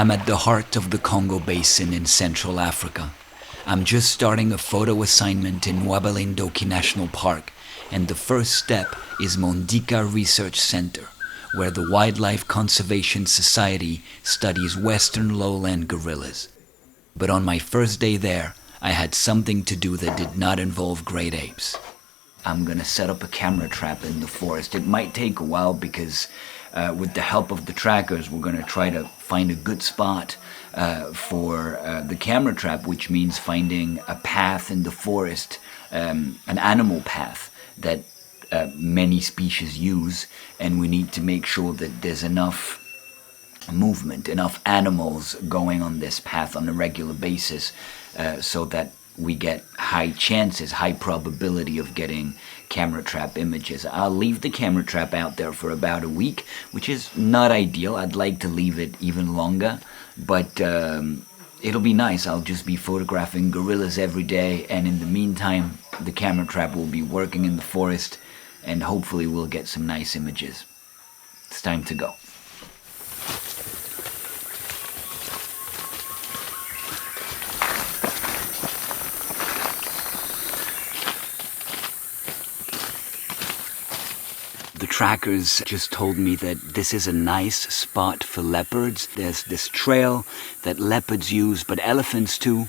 I'm at the heart of the Congo Basin in Central Africa. I'm just starting a photo assignment in Wabalindoki National Park, and the first step is Mondika Research Center, where the Wildlife Conservation Society studies Western Lowland Gorillas. But on my first day there, I had something to do that did not involve great apes. I'm gonna set up a camera trap in the forest. It might take a while because with the help of the trackers, we're gonna try to find a good spot for the camera trap, which means finding a path in the forest, an animal path that many species use, and we need to make sure that there's enough movement, enough animals going on this path on a regular basis so that we get high chances, high probability of getting camera trap images. I'll leave the camera trap out there for about a week, which is not ideal. I'd like to leave it even longer, but it'll be nice. I'll just be photographing gorillas every day, and in the meantime, the camera trap will be working in the forest, and hopefully we'll get some nice images. It's time to go. The trackers just told me that this is a nice spot for leopards. There's this trail that leopards use, but elephants too,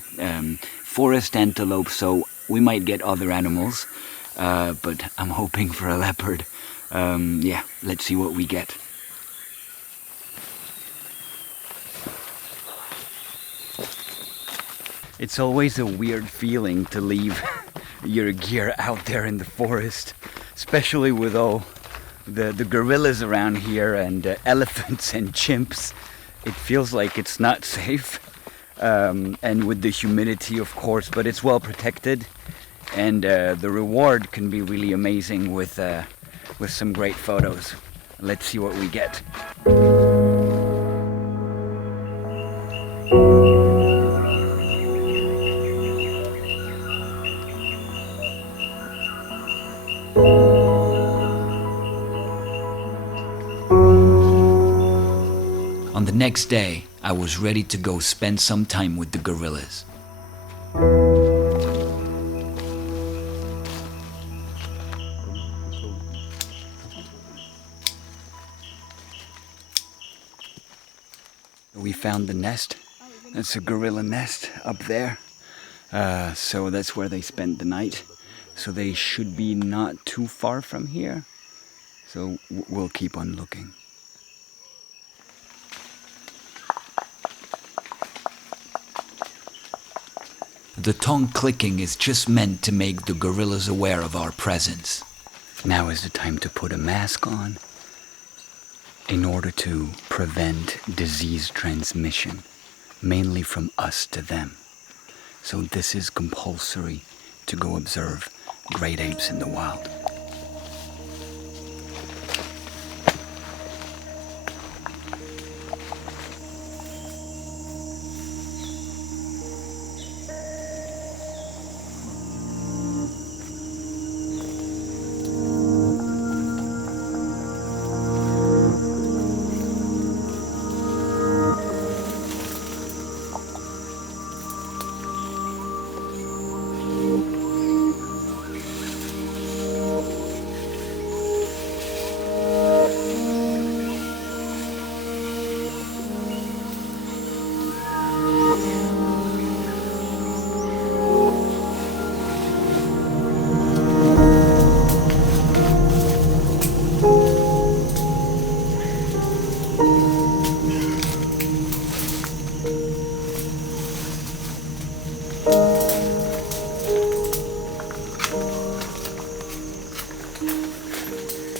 forest antelope, so we might get other animals, but I'm hoping for a leopard. Yeah, let's see what we get. It's always a weird feeling to leave your gear out there in the forest, especially with all the gorillas around here and elephants and chimps. It feels like it's not safe, and with the humidity, of course, but it's well protected, and the reward can be really amazing with some great photos. Let's see what we get. On the next day, I was ready to go spend some time with the gorillas. We found the nest. That's a gorilla nest up there. So that's where they spent the night. So they should be not too far from here. So we'll keep on looking. The tongue clicking is just meant to make the gorillas aware of our presence. Now is the time to put a mask on in order to prevent disease transmission, mainly from us to them. So this is compulsory to go observe great apes in the wild.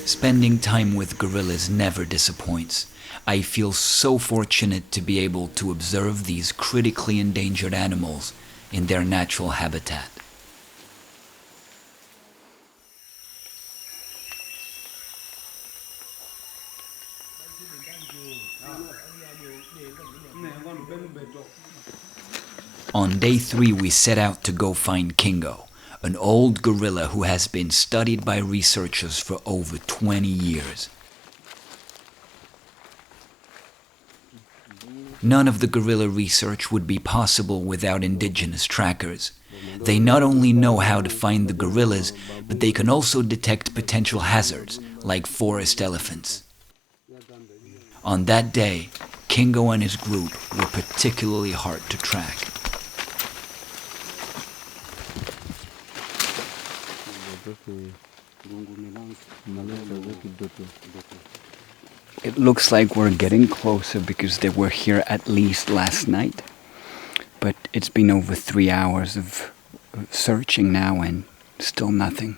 Spending time with gorillas never disappoints. I feel so fortunate to be able to observe these critically endangered animals in their natural habitat. On day 3, we set out to go find Kingo, an old gorilla who has been studied by researchers for over 20 years. None of the gorilla research would be possible without indigenous trackers. They not only know how to find the gorillas, but they can also detect potential hazards, like forest elephants. On that day, Kingo and his group were particularly hard to track. It looks like we're getting closer because they were here at least last night. But it's been over 3 hours of searching now and still nothing.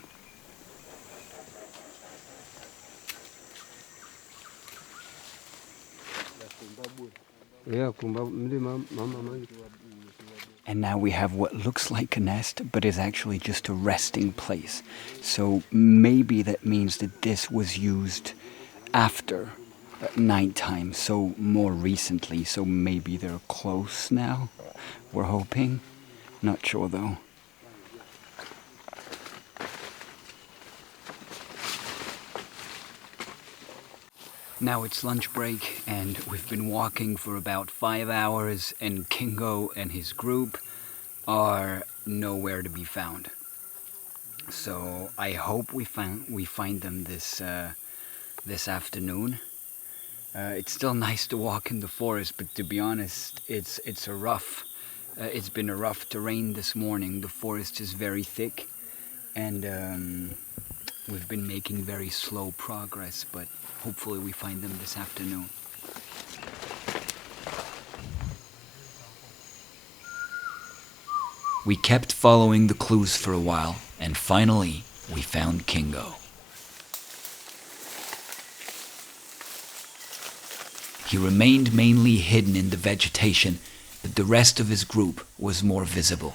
And now we have what looks like a nest, but is actually just a resting place. So maybe that means that this was used after nighttime, so more recently, so maybe they're close now, we're hoping. Not sure though. Now it's lunch break and we've been walking for about 5 hours and Kingo and his group are nowhere to be found. So I hope we find them this afternoon. It's still nice to walk in the forest, but to be honest, it's been a rough terrain this morning. The forest is very thick, and we've been making very slow progress. But hopefully, we find them this afternoon. We kept following the clues for a while, and finally, we found Kingo. He remained mainly hidden in the vegetation, but the rest of his group was more visible.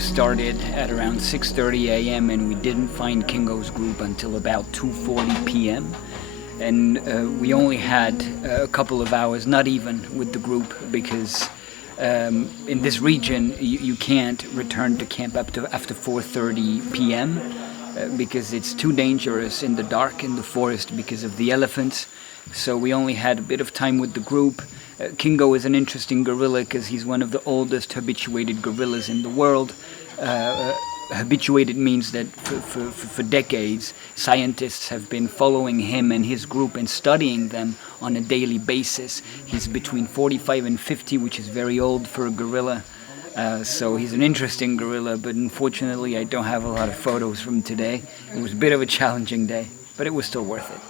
Started at around 6:30 a.m. and we didn't find Kingo's group until about 2:40 p.m. And we only had a couple of hours, not even with the group, because in this region you can't return to camp after 4:30 p.m. Because it's too dangerous in the dark in the forest because of the elephants. So we only had a bit of time with the group. Kingo is an interesting gorilla because he's one of the oldest habituated gorillas in the world. Habituated means that for decades, scientists have been following him and his group and studying them on a daily basis. He's between 45 and 50, which is very old for a gorilla. So he's an interesting gorilla, but unfortunately I don't have a lot of photos from today. It was a bit of a challenging day, but it was still worth it.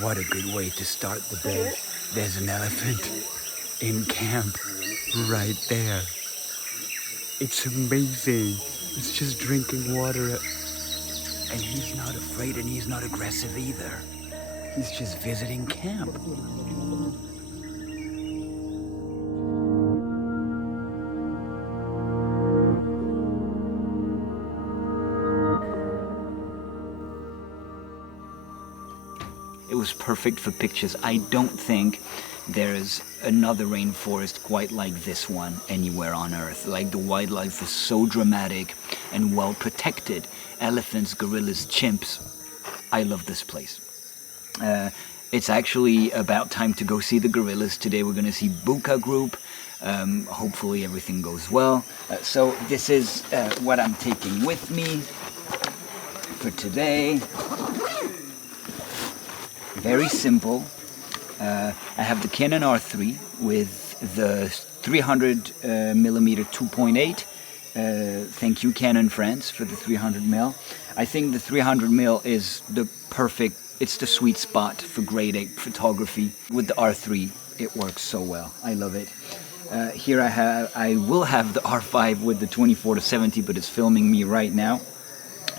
What a good way to start the day. There's an elephant in camp right there. It's amazing. It's just drinking water. And he's not afraid and he's not aggressive either. He's just visiting camp. It was perfect for pictures. I don't think there's another rainforest quite like this one anywhere on Earth. Like, the wildlife is so dramatic and well protected. Elephants, gorillas, chimps. I love this place. it's actually about time to go see the gorillas. Today we're going to see Buka Group. Hopefully everything goes well. So this is what I'm taking with me for today. Very simple. I have the Canon R3 with the 300 millimeter 2.8. Thank you, Canon France, for the 300mm. I think the 300mm is the perfect, it's the sweet spot for grade 8 photography. With the R3, it works so well. I love it. Here I will have the R5 with the 24-70, but it's filming me right now.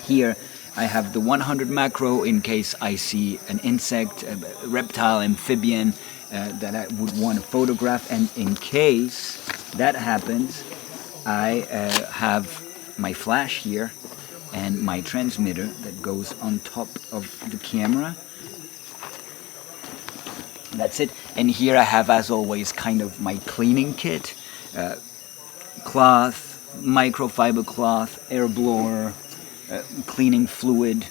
Here I have the 100 macro in case I see an insect, a reptile, amphibian that I would want to photograph, and in case that happens, I have my flash here and my transmitter that goes on top of the camera. That's it. And here I have, as always, kind of my cleaning kit. Cloth, microfiber cloth, air blower, cleaning fluid.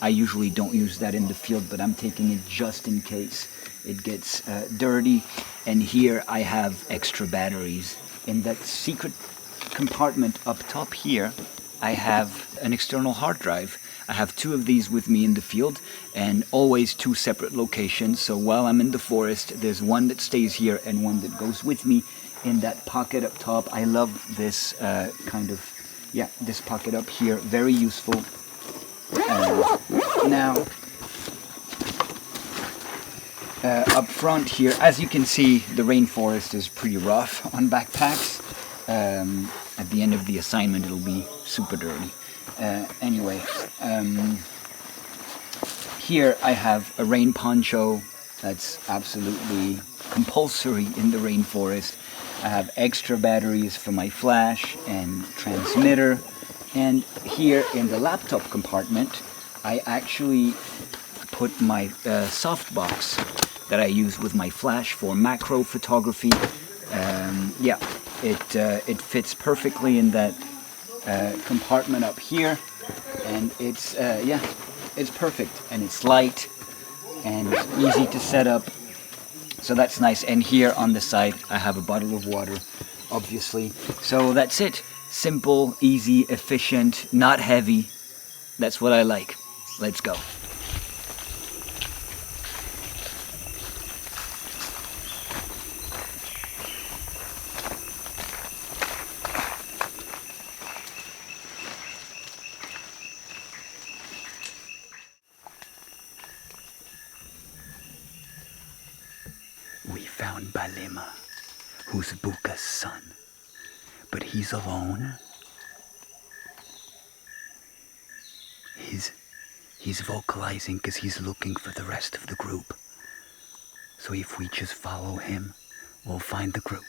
I usually don't use that in the field, but I'm taking it just in case it gets dirty. And here I have extra batteries. In that secret compartment up top here, I have an external hard drive. I have 2 of these with me in the field, and always 2 separate locations. So while I'm in the forest, there's one that stays here and one that goes with me in that pocket up top. I love this this pocket up here, very useful. Now, up front here, as you can see, the rainforest is pretty rough on backpacks. At the end of the assignment, it'll be super dirty. Anyway, here I have a rain poncho that's absolutely compulsory in the rainforest. I have extra batteries for my flash and transmitter. And here in the laptop compartment, I actually put my softbox that I use with my flash for macro photography. It fits perfectly in that compartment up here, and it's perfect, and it's light and easy to set up, so that's nice. And here on the side I have a bottle of water, obviously. So that's it. Simple, easy, efficient, not heavy. That's what I like. Let's go. We found Balema, who's Buka's son. But he's alone. He's vocalizing because he's looking for the rest of the group. So if we just follow him, we'll find the group.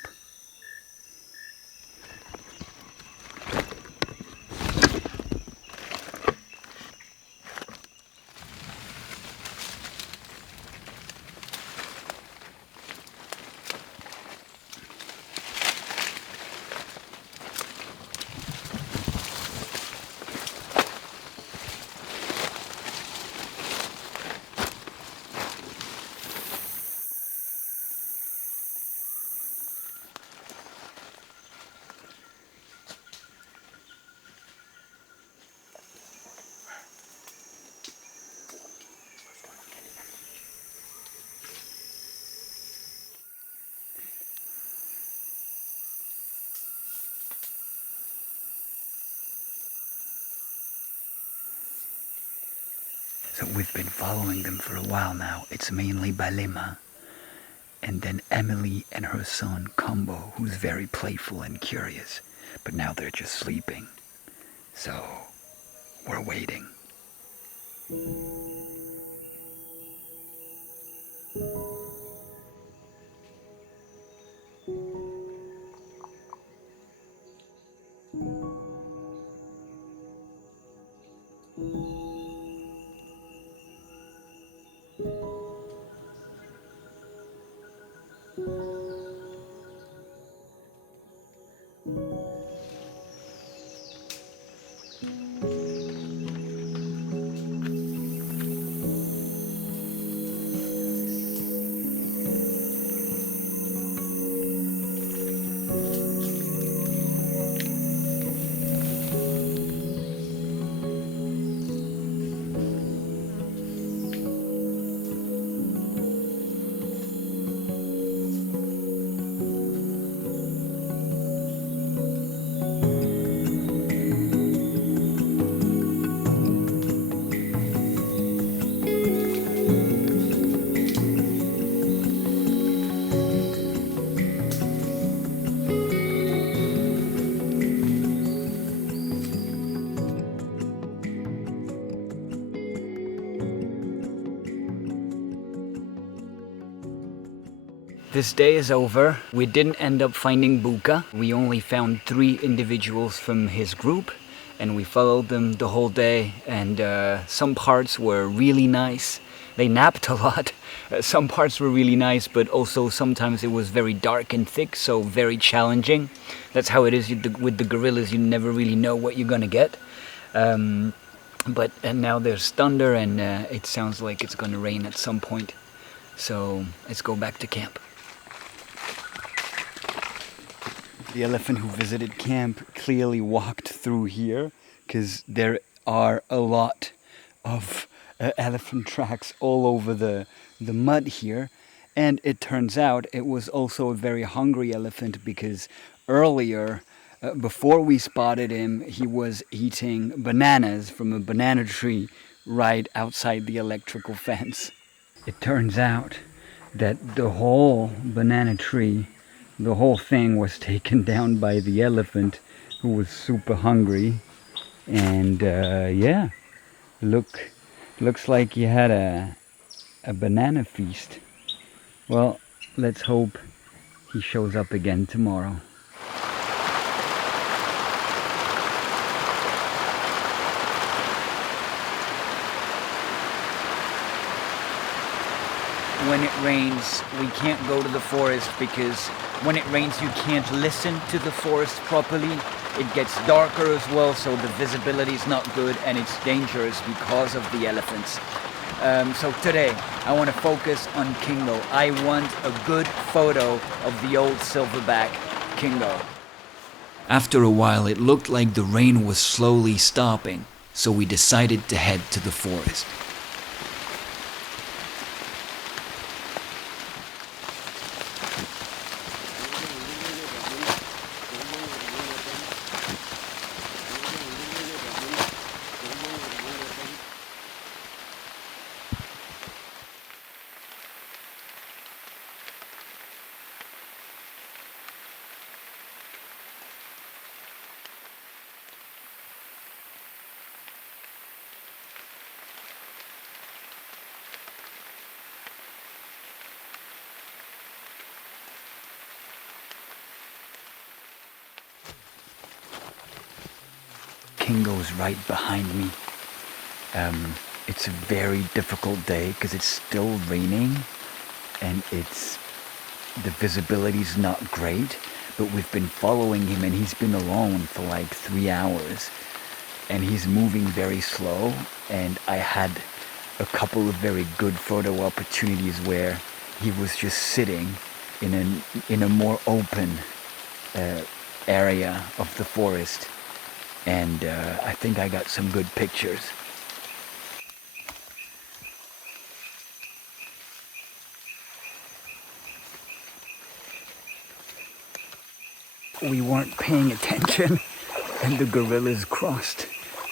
So we've been following them for a while now. It's mainly Balema, and then Emily and her son Combo, who's very playful and curious. But now they're just sleeping. So we're waiting. This day is over. We didn't end up finding Buka. We only found 3 individuals from his group, and we followed them the whole day, and some parts were really nice. They napped a lot. Some parts were really nice, but also sometimes it was very dark and thick, so very challenging. That's how it is with the gorillas. You never really know what you're gonna get. But now there's thunder, and it sounds like it's gonna rain at some point. So let's go back to camp. The elephant who visited camp clearly walked through here, because there are a lot of elephant tracks all over the mud here. And it turns out it was also a very hungry elephant, because earlier, before we spotted him, he was eating bananas from a banana tree right outside the electrical fence. It turns out that the whole banana tree, the whole thing was taken down by the elephant, who was super hungry. And yeah, looks like he had a banana feast. Well, let's hope he shows up again tomorrow. When it rains, we can't go to the forest, because when it rains you can't listen to the forest properly. It gets darker as well, so the visibility is not good, and it's dangerous because of the elephants. So today I want to focus on Kingo. I want a good photo of the old silverback Kingo. After a while it looked like the rain was slowly stopping, so we decided to head to the forest. Kingo's right behind me. It's a very difficult day because it's still raining, and the visibility's not great, but we've been following him and he's been alone for like 3 hours, and he's moving very slow. And I had a couple of very good photo opportunities where he was just sitting in a more open area of the forest, and I think I got some good pictures. We weren't paying attention, and the gorillas crossed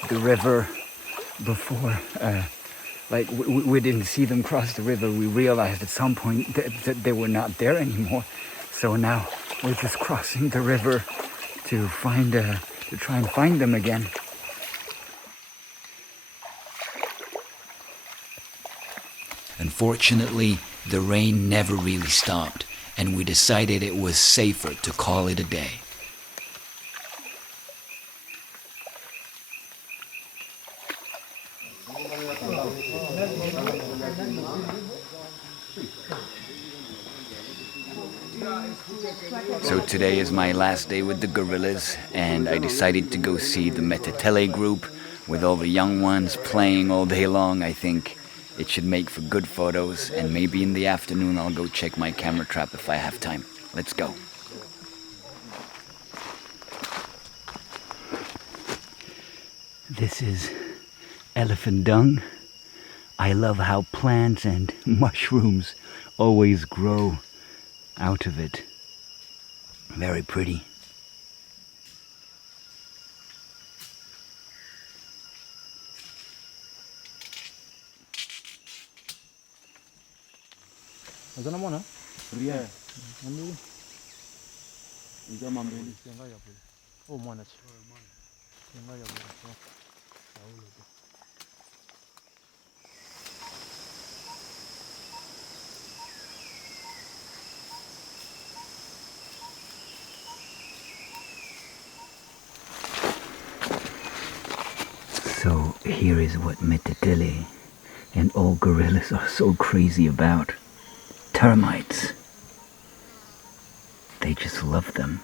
the river before. We didn't see them cross the river. We realized at some point that they were not there anymore. So now we're just crossing the river to try and find them again. Unfortunately, the rain never really stopped, and we decided it was safer to call it a day. So today is my last day with the gorillas, and I decided to go see the Metatele group with all the young ones playing all day long. I think it should make for good photos, and maybe in the afternoon I'll go check my camera trap if I have time. Let's go. This is elephant dung. I love how plants and mushrooms always grow out of it. Very pretty. Ada mana? Ria. Ambil. Iga ambil. Oh mana sih? Enggak ya bu. Tahu loh. Here is what Metetele and all gorillas are so crazy about. Termites. They just love them.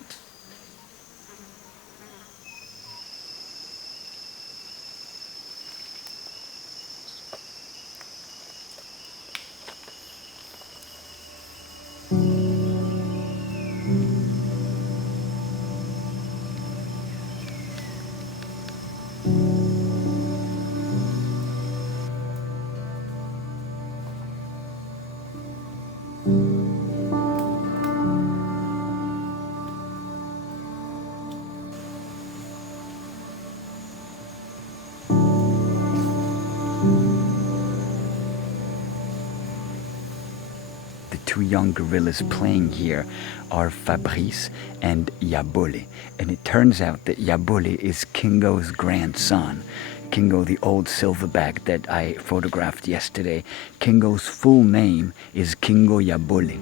The two young gorillas playing here are Fabrice and Yabole. And it turns out that Yabole is Kingo's grandson. Kingo, the old silverback that I photographed yesterday, Kingo's full name is Kingo Yabole.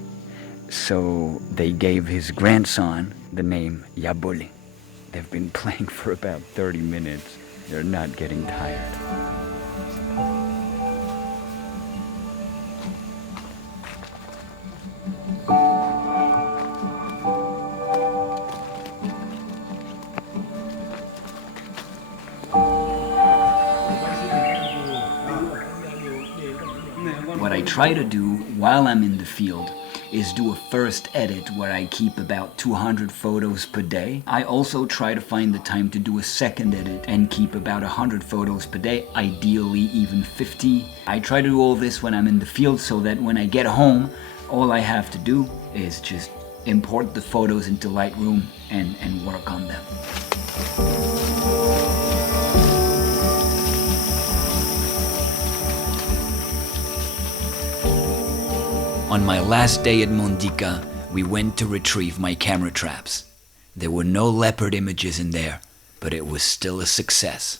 So they gave his grandson the name Yabole. They've been playing for about 30 minutes. They're not getting tired. What I try to do while I'm in the field is do a first edit where I keep about 200 photos per day. I also try to find the time to do a second edit and keep about 100 photos per day, ideally even 50. I try to do all this when I'm in the field so that when I get home, all I have to do is just import the photos into Lightroom and work on them. On my last day at Mondika, we went to retrieve my camera traps. There were no leopard images in there, but it was still a success.